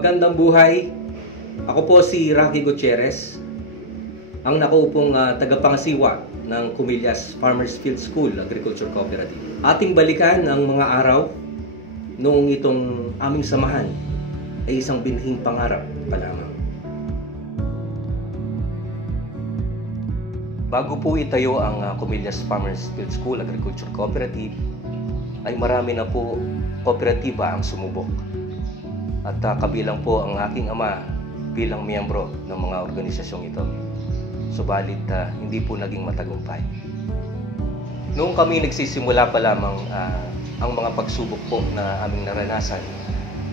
Magandang buhay. Ako po si Rocky Gutierrez, ang nakuupong tagapangasiwa ng Comillas Farmers Field School Agriculture Cooperative. Ating balikan ang mga araw noong itong aming samahan ay isang binhing pangarap pa lamang. Bago po itayo ang Comillas Farmers Field School Agriculture Cooperative, ay marami na po kooperatiba ang sumubok. At kabilang po ang aking ama bilang miyembro ng mga organisasyong ito. Subalit hindi po naging matagumpay. Noong kami nagsisimula pa lamang ang mga pagsubok po na aming naranasan,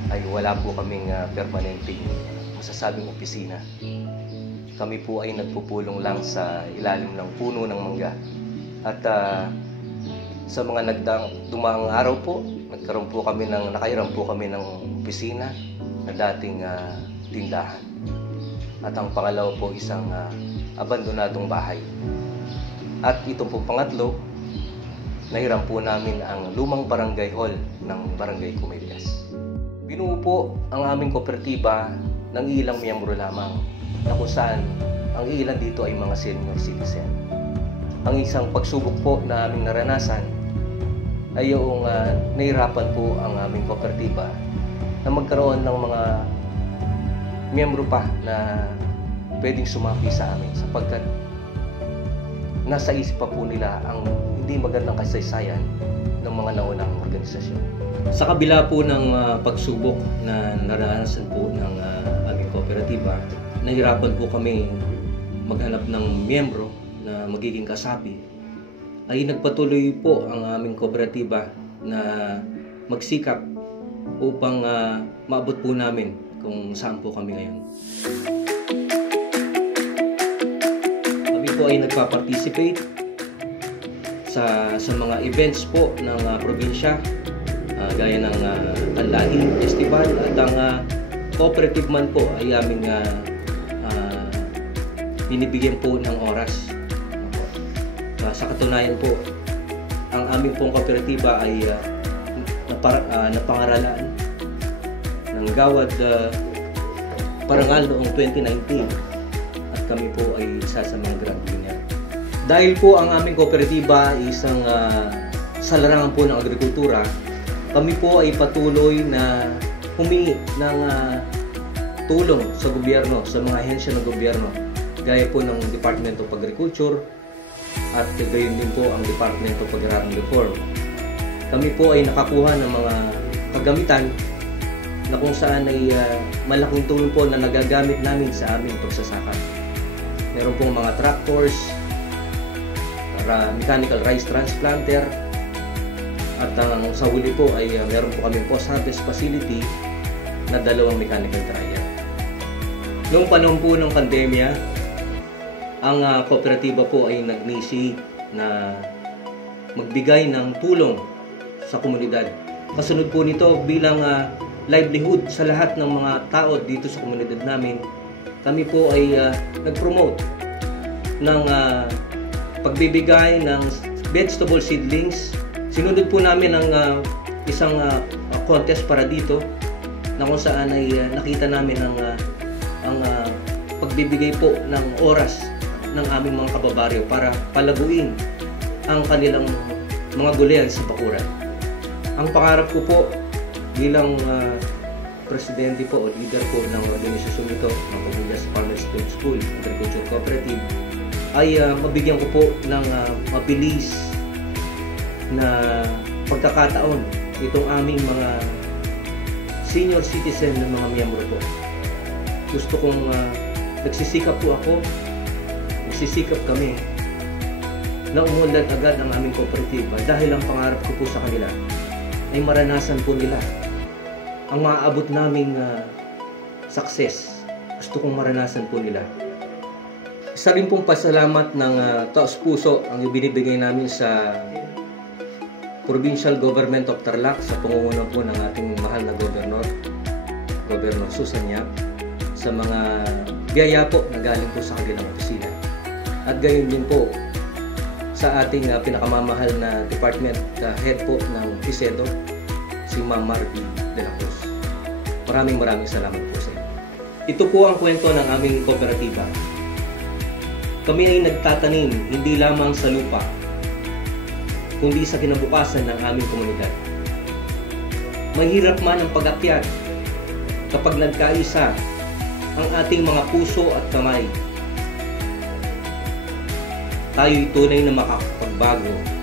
ay wala po kaming permanenteng masasabing opisina. Kami po ay nagpupulong lang sa ilalim ng puno ng mangga. At sa mga dumaang araw po, nakairam po kami ng opisina na dating tindahan. At ang pangalawa po isang abandonadong bahay. At ito po pangatlo, nahiram po namin ang lumang barangay hall ng Barangay Comillas. Binuo po ang aming kooperatiba ng ilang miyembro lamang, na kung saan ang ilan dito ay mga senior citizen. Ang isang pagsubok po na aming naranasan ay yung nahirapan po ang aming kooperatiba na magkaroon ng mga miyembro pa na pwedeng sumapi sa amin, sapagkat nasa isip pa po nila ang hindi magandang kasaysayan ng mga naunang organisasyon. Sa kabila po ng pagsubok na naranasan po ng aming kooperatiba, nahirapan po kami maghanap ng miyembro na magiging kasapi. Ay nagpatuloy po ang aming kooperatiba na magsikap upang maabot po namin kung saan po kami ngayon. Kami po ay nagpa-participate sa mga events po ng probinsya, gaya ng Tanlahi Festival, at ang cooperative man po ay aming binibigyan po ng oras. Sa katunayan po, ang aming pong kooperatiba ay napangaralan ng Gawad Parangal noong 2019, at kami po ay isa sa mga grand winner. Dahil po ang aming kooperatiba ay isang sa larangan po ng agrikultura, kami po ay patuloy na humingi ng tulong sa gobyerno, sa mga ahensya ng gobyerno, gaya po ng Department of Agriculture at gayon din po ang Department of Agrarian Reform. Kami po ay nakakuha ng mga kagamitan na kung saan ay malaking tulong po na nagagamit namin sa aming pagsasaka. Meron pong mga tractors, mechanical rice transplanter, at sa huli po ay meron po kami post-harvest facility na 2 mechanical dryer. Noong panahon po ng pandemya, ang kooperatiba po ay nag-initiate na magbigay ng tulong sa komunidad. Kasunod po nito, bilang livelihood sa lahat ng mga tao dito sa komunidad namin, kami po ay nag-promote ng pagbibigay ng vegetable seedlings. Sinunod po namin ang isang contest para dito, na kung saan ay nakita namin ang pagbibigay po ng oras ng aming mga kababaryo para palaguin ang kanilang mga gulayan sa bakuran. Ang pangarap ko po bilang presidente po o leader po ng organisasyon ito, ng Comillas Farmers Field School Agriculture Cooperative, ay mabigyan ko po ng mabilis na pagkakataon itong aming mga senior citizen ng mga miyembro po. Gusto kong nagsisikap po ako, nagsisikap kami na umunlad agad ang aming kooperatiba, dahil ang pangarap ko po sa kanila ay maranasan po nila ang maaabot naming success. Gusto kong maranasan po nila. Isa rin pong pasalamat ng taos-puso ang ibinibigay namin sa Provincial Government of Tarlac sa pangunguna po ng ating mahal na Governor Susan Yap, sa mga biyaya po na galing po sa kanilang opisina. At gayon din po sa ating pinakamamahal na department head po ng PICEDO, si Ma'am Marby de la Cruz. Maraming salamat po sa inyo. Ito po ang kwento ng aming kooperatiba. Kami ay nagtatanim hindi lamang sa lupa, kundi sa kinabukasan ng aming komunidad. Mahirap man ang pag-akyat kapag nagkaisa ang ating mga puso at kamay. Tayo'y tunay na makakapagbago